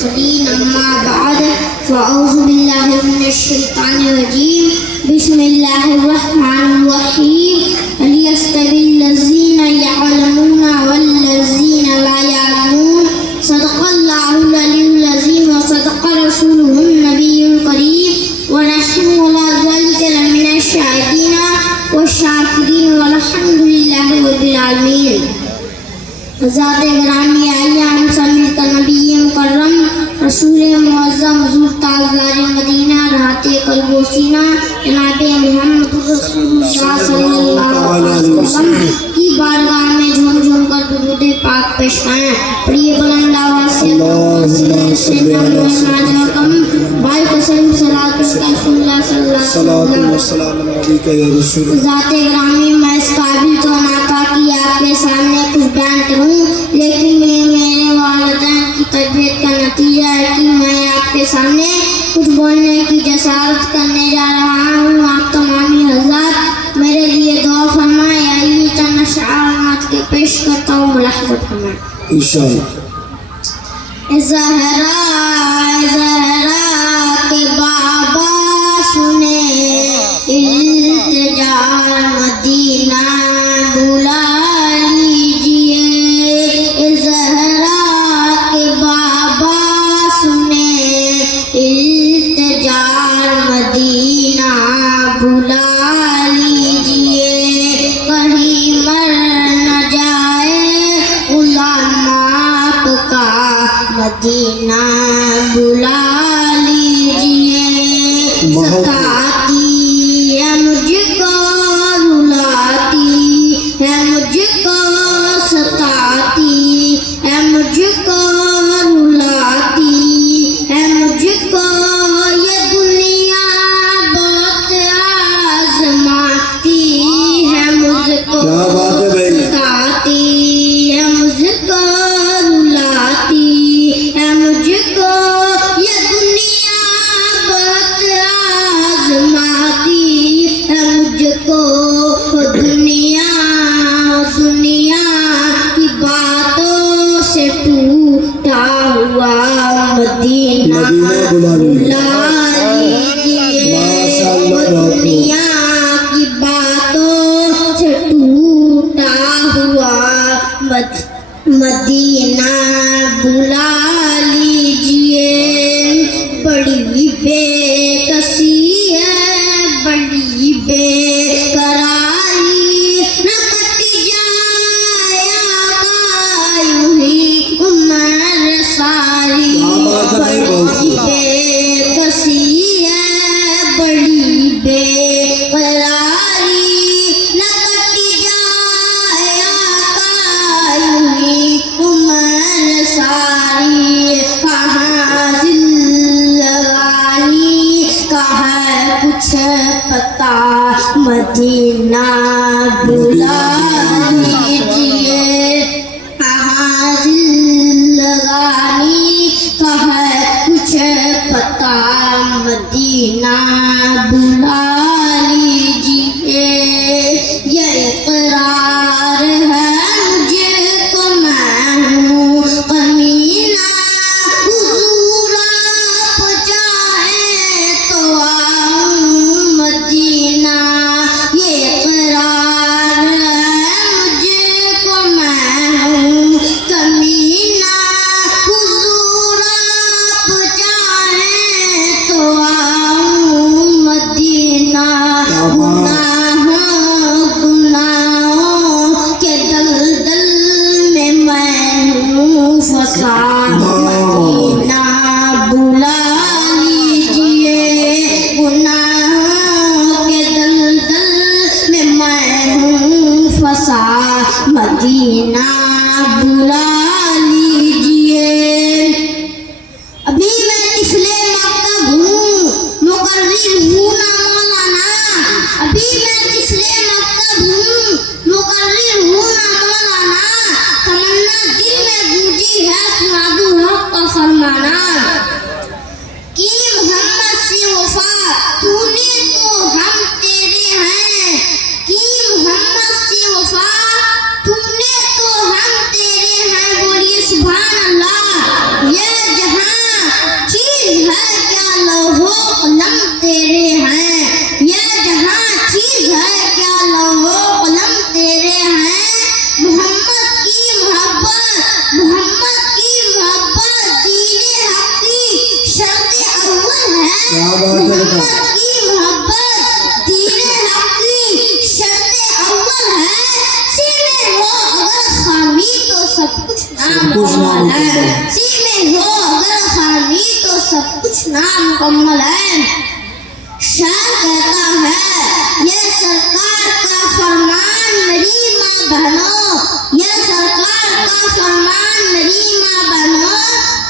मुरसलीन अम्मा बाद फ़अऊज़ु बिल्लाहि मिनश शैतानिर रजीम बिस्मिल्लाहिर रहमानिर रहीम लियस्तविल्लज़ीना यअलमूना वल्लज़ीना ला यअलमून सदक़ल्लाहुल अलियुल अज़ीम व सदक़ रसूलुहुन नबियुल करीम व नहनु अला ज़ालिका लमिनश शाहिदीन व शाकिरीन वल्हम्दुलिल्लाहि रब्बिल आलमीन। ज़ात गिरामी आइए हम सब मिलकर नबी मुकर्रम रसूल मुअज़्ज़म हुज़ूर ताजदार मदीना रहते कल्बोसीना जनाब मोहम्मद रसूलुल्लाह सल्लल्लाहु अलैहि वसल्लम की बारगाह में झूम झूम कर दुरूद पाक पेश करें। प्रिय बुलंद आवाज़ से भाई कसम सलात रसूलुल्लाह सल्लल्लाहु अलैहि वसल्लम। ज़ात गिरामी मैं इस काबिल तो ना था कि आपके सामने कुछ बयान करूं, लेकिन मेरे वालिदैन की तबीयत का नतीजा है कि मैं आपके सामने कुछ बोलने की जसारत करने जा रहा हूँ। आप तमामी हज़रात मेरे लिए दुआ फरमाएं। आइए चंद अशआर के पेश करता हूँ, मुलाहिज़त फरमाएं इंशाअल्लाह। ज़हरा के बाबा सुने इल्तिजा मदीना बुला लीजिए। ज़हरा के बाबा सुने इल्तिजा मदीना बुला लीजिए। कहीं मर न जाए गुलाम आपका मदीना बुला लीजिए। सताती है मुझको रुलाती है मुझको सताती है मुझको रुलाती है मुझको ये दुनिया बहुत आज़माती है मुझको सताती है मुझको रुलाती है मुझको ये दुनिया बहुत आज़माती है मुझको। दुनिया दुनिया की बातों से टूटा हुआ मदीना बुला लीजिए। दुनिया की बातों से टूटा हुआ मदीना बुला लीजिए। बड़ी बेकसी है बड़ी बेकरारी न कटी जाए आका यूं ही उम्र सारी। बड़ी बेकसी है बड़ी बेकरारी न कटी जाए आका यूं ही उम्र सारी। कहाँ दिल लगानी कहाँ कुछ पता मदीना बुला लीजिए। कहाँ दिल लगानी कहाँ कुछ पता मदीना बुला लीजिए। ये इक़रार है मुझको मैं हूँ कमीना हुज़ूर आप चाहे तो आऊँ मदीना। ये इक़रार है मुझको मैं हूँ कमीना हुज़ूर आप चाहे तो आऊँ मदीना। गुनाहों के दलदल में मैं हूँ फंसा मदीना बुला लीजिए। गुनाहों के दलदल में मैं हूँ फंसा मदीना बुला लीजिए। अभी मैं तिफले मकतब हूँ मुकर्रिर हूँ ना मौलाना। अभी मैं तिफले मकतब हूँ मुकर्रिर हूँ ना मौलाना। तमन्ना दिल में गूंजी है सुना दूँ हक़ का फरमाना। कि मोहम्मद से वफा तूने तो हम तेरे हैं। कि मोहम्मद से वफा तूने तो हम तेरे हैं। बोलिए सुभान अल्लाह। ये जहां कुछ नामुकम्मल है। सीने हो अगर खाली तो सब कुछ नामुकम्मल है। शाह कहता है ये सरकार का फरमान मेरी माँ बहनों, ये सरकार का फरमान मेरी माँ बहनों,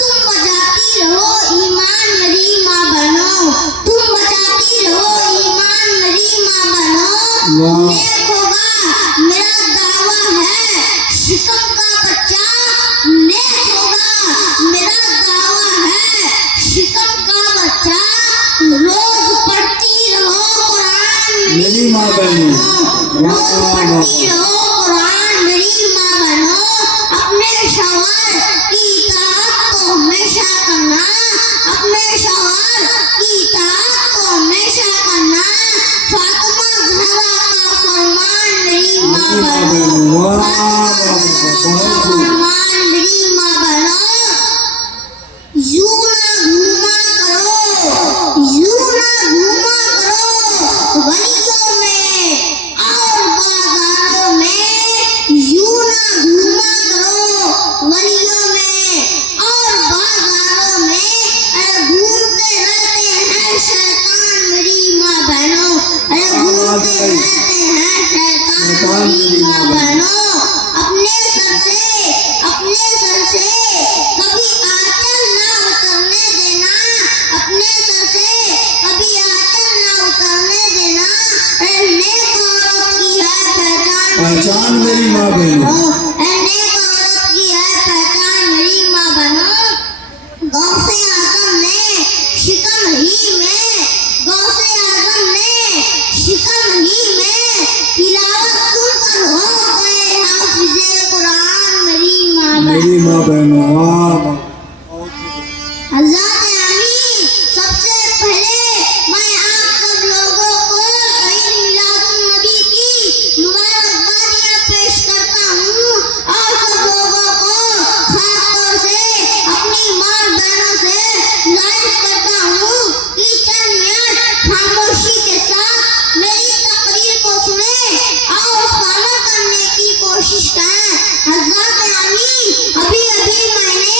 तुम बचाती रहो ईमान मेरी माँ बहनों, तुम बचाती रहो ईमान मेरी माँ बहनों। नेक होगा मेरा दावा है शिकम का बच्चा, नेक होगा मेरा दावा है शिकम का बच्चा। रोज पढ़ती रहो कुरान मेरी माँ बहनों, रोज पढ़ती रहो कुरान मेरी माँ बहनों। अपने शौहर की इताअत को हमेशा करना, अपने शौहर की इताअत को हमेशा करना। फातिमा ज़हरा का फरमान मेरी माँ बहनों, फरमान मेरी माँ बहनों। यूं ना घूमा करो, यूं ना घूमा करो गलियों में और बाजारों में, यूं ना घूमा करो गलियों में और बाजारों में। अरे घूमते रहते हैं शैतान मेरी माँ बहनों, अरे घूमते रहते हैं शैतान मेरी माँ बहनों। अपने सर से कभी आंचल ना उतरने देना, अपने सर से कभी आंचल ना उतरने देना। नेक औरत की है पहचान मेरी माँ बहनों, नेक औरत की है पहचान मेरी माँ बहनों। गौसे आजम ने शिकम ही में, गौसे आजम ने शिकम ही में तिलावत सुनकर हो गए हाफिज़े कुरान मेरी माँ मेरी माँ बहनों। वाह हज़रत अमी, सबसे पहले मैं आप सब लोगों को ईद मिलादुन नबी की मुबारकबादियाँ पेश करता हूँ और सब लोगों को खासतौर से अपनी माँ बहनों से गुजारिश करता हूँ कि चंद मिनट खामोशी के साथ मेरी तकरीर को सुने और उसका अमल करने की कोशिश करें। हज़रत अमी, अभी मैंने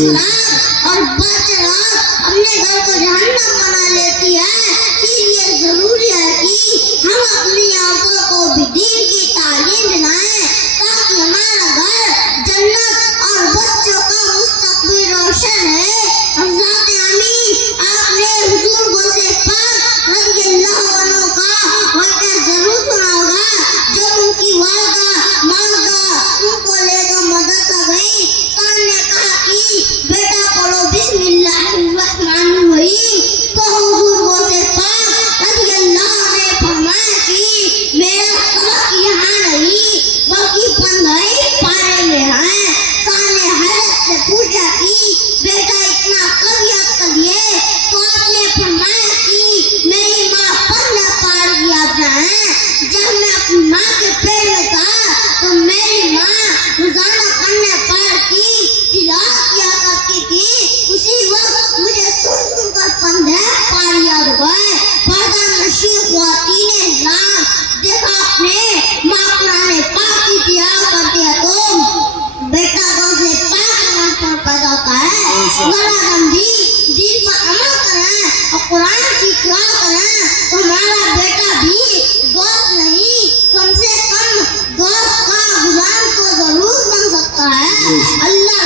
शराब और बदशराब अपने घर को जहन्नम बना लेती है, फिर ये जरूरी है कि हम अपनी आंखों को भी दीन की तालीम दिलाएं ताकि हमारा घर जन्नत और बच्चों का मुस्तकबिल रोशन है। हज़रत आमीन आपने हुजूर गौसे पाक रज़ियल्लाहु अन्हु का वाक़या जरूर सुना होगा। जब उनकी वालिदा उनको लेकर मदरसा गई, ने कहा कि बेटा पढ़ो बिस्मिल्लाहिर्रहमानिर्रहीम, तो हुजूर गौसे पाक रज़ियल्लाहु अन्हु ने फरमाया कि मेरा सबक यहाँ नहीं बल्कि 15 पारे में है। ने हज़रत से पूछा कि बेटा इतना कब याद कर लिए? तो आपने फरमाया कि मेरी माँ 15 पार याद है। जब मैं अपनी माँ के पेट में था तो मेरी माँ रोजाना 15 पार की तिलावत किया करती थी। उसी वक्त मुझे सुनकर 15 पार याद हुए। पर्दा नशीं ख्वातीन इस्लाम, देखा आपने माँ कुरान पाक की तिलावत करती है तो बेटा गौसे पाक पर पैदा होता है। गंदी दीन पर अमल करें और कुरान की तिलावत करें तो हमारा बेटा भी गौस नहीं कम से कम गौस का गुलाम तो जरूर बन सकता है। अल्लाह